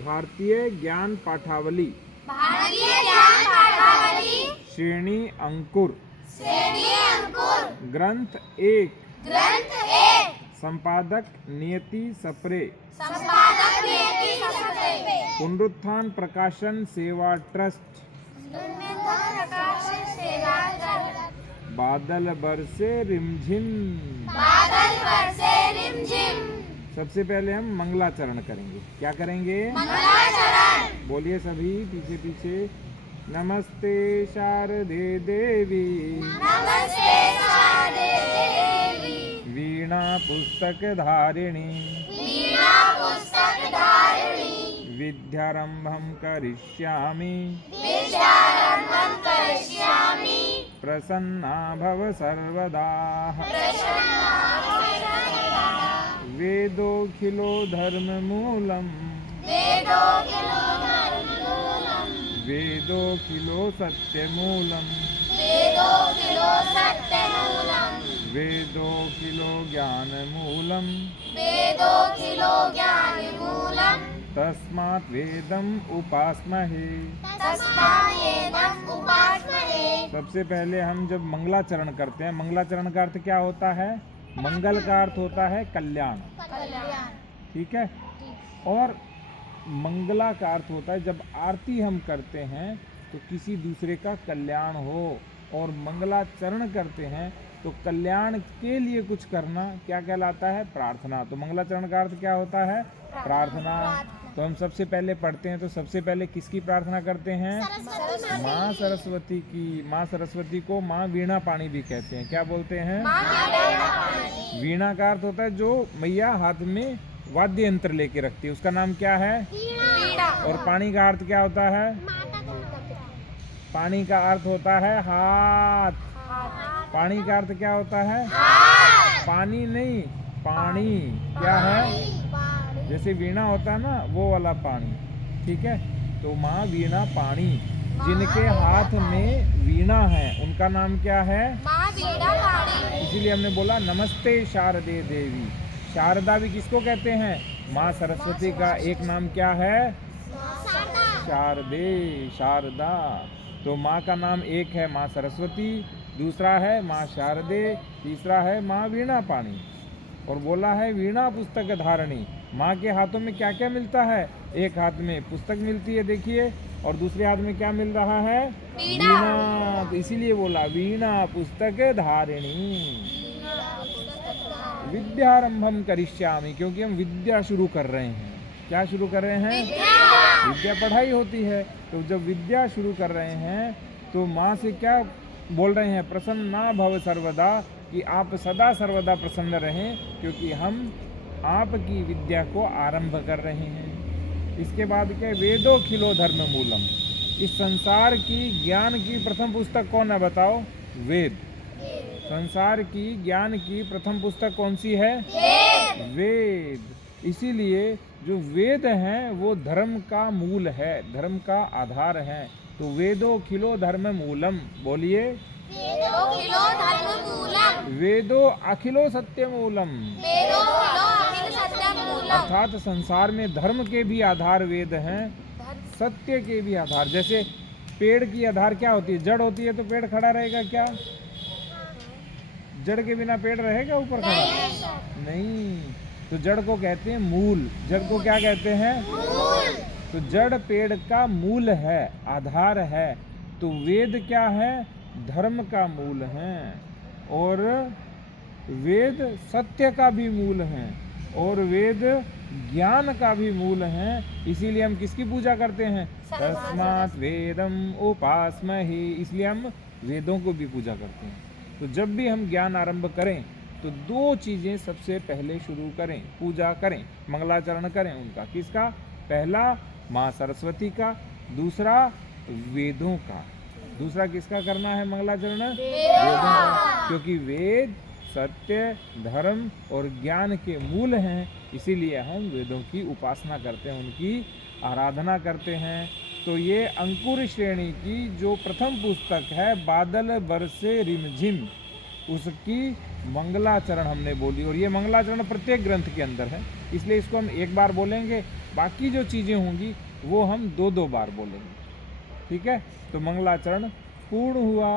भारतीय ज्ञान पाठावली श्रेणी अंकुर ग्रंथ 1 संपादक नियति सप्रे पुनरुत्थान प्रकाशन सेवा ट्रस्ट बादल बरसे रिमझिम। सबसे पहले हम मंगलाचरण करेंगे। क्या करेंगे? मंगलाचरण। बोलिए सभी पीछे पीछे। नमस्ते शारदे देवी, नमस्ते शारदे देवी, वीणा पुस्तक धारिणी, वीणा पुस्तक धारिणी, विद्यारंभं करिष्यामि, विद्यारंभं करिष्यामि, प्रसन्ना भव सर्वदा, प्रसन्ना भव सर्वदा, वेदोऽखिलो धर्ममूलम्, वेदोऽखिलो धर्ममूलम्, वेदोऽखिलो सत्यमूलम्, वेदोऽखिलो सत्यमूलम्, वेदोऽखिलो ज्ञानमूलम्, वेदोऽखिलो ज्ञानमूलम्, तस्मात् वेदम् उपास्महे। तस्मात् वेदम् उपास्महे। सबसे पहले हम जब मंगलाचरण करते हैं, मंगलाचरण का अर्थ क्या होता है? मंगल का अर्थ होता है कल्याण, ठीक है। और मंगला का अर्थ होता है जब आरती हम करते हैं तो किसी दूसरे का कल्याण हो, और मंगलाचरण करते हैं तो कल्याण के लिए कुछ करना क्या कहलाता है? प्रार्थना। तो मंगलाचरण का अर्थ क्या होता है? प्रार्थना। तो हम सबसे पहले पढ़ते हैं तो सबसे पहले किसकी प्रार्थना करते हैं? माँ सरस्वती की। माँ सरस्वती को माँ वीणा पाणी भी कहते हैं। क्या बोलते हैं? वीणा का अर्थ होता है जो मैया हाथ में वाद्य यंत्र लेके रखती है, उसका नाम क्या है? और पाणी का अर्थ क्या होता है? पाणी का अर्थ होता है हाथ। पाणी का अर्थ क्या होता है? पानी नहीं, पानी। क्या है? जैसे वीणा होता है ना, वो वाला पानी, ठीक है। तो माँ वीणा पाणी, जिनके हाथ में वीणा है उनका नाम क्या है? माँ वीणा पाणी। इसीलिए हमने बोला नमस्ते शारदे देवी। शारदा भी किसको कहते हैं? माँ सरस्वती का एक नाम क्या है? शारदे, शारदा। तो माँ का नाम एक है माँ सरस्वती, दूसरा है माँ शारदे, तीसरा है माँ वीणा पाणी। और बोला है वीणा पुस्तक धारणी। माँ के हाथों में क्या क्या मिलता है? एक हाथ में पुस्तक मिलती है, देखिए, और दूसरे हाथ में क्या मिल रहा है? वीणा। तो इसीलिए बोला वीणा पुस्तक धारिणी। विद्यारंभम करिष्यामि, क्योंकि हम विद्या शुरू कर रहे हैं। क्या शुरू कर रहे हैं? विद्या पढ़ाई होती है। तो जब विद्या शुरू कर रहे हैं तो माँ से क्या बोल रहे हैं? प्रसन्ना भव सर्वदा, कि आप सदा सर्वदा प्रसन्न रहें, क्योंकि हम आपकी विद्या को आरंभ कर रहे हैं। इसके बाद क्या? वेदोऽखिलो धर्म मूलम। इस संसार की ज्ञान की प्रथम पुस्तक कौन है? बताओ। वेद। संसार की ज्ञान की प्रथम पुस्तक कौन सी है? वेद। इसीलिए जो वेद हैं वो धर्म का मूल है, धर्म का आधार है। तो वेदोऽखिलो धर्म मूलम। बोलिए। वेदोऽखिलो धर्म मूलम, वेदो अखिलो सत्य मूलम। वेदोऽखिलो अखिल सत्यम मूलम। अर्थात संसार में धर्म के भी आधार वेद हैं, सत्य के भी आधार। जैसे पेड़ की आधार क्या होती है? जड़ होती है। तो पेड़ खड़ा रहेगा क्या? जड़ के बिना पेड़ रहेगा ऊपर खड़ा? नहीं। तो जड़ को कहते हैं मूल। जड़ को क्या कहते हैं? मूल। तो जड़ पेड़ का मूल है, आधार है। तो वेद क्या है? धर्म का मूल है। और वेद सत्य का भी मूल है, और वेद ज्ञान का भी मूल है। इसीलिए हम किसकी पूजा करते हैं? तस्मात् वेदम उपास्महे। इसलिए हम वेदों को भी पूजा करते हैं। तो जब भी हम ज्ञान आरंभ करें तो दो चीज़ें सबसे पहले शुरू करें, पूजा करें, मंगलाचरण करें उनका। किसका? पहला माँ सरस्वती का, दूसरा वेदों का। दूसरा किसका करना है मंगलाचरण? वेदों का। क्योंकि वेद सत्य, धर्म और ज्ञान के मूल हैं। इसीलिए हम वेदों की उपासना करते हैं, उनकी आराधना करते हैं। तो ये अंकुर श्रेणी की जो प्रथम पुस्तक है, बादल बरसे रिमझिम, उसकी मंगलाचरण हमने बोली। और ये मंगलाचरण प्रत्येक ग्रंथ के अंदर है, इसलिए इसको हम एक बार बोलेंगे, बाकी जो चीज़ें होंगी वो हम दो दो बार बोलेंगे। ठीक है, तो मंगलाचरण पूर्ण हुआ।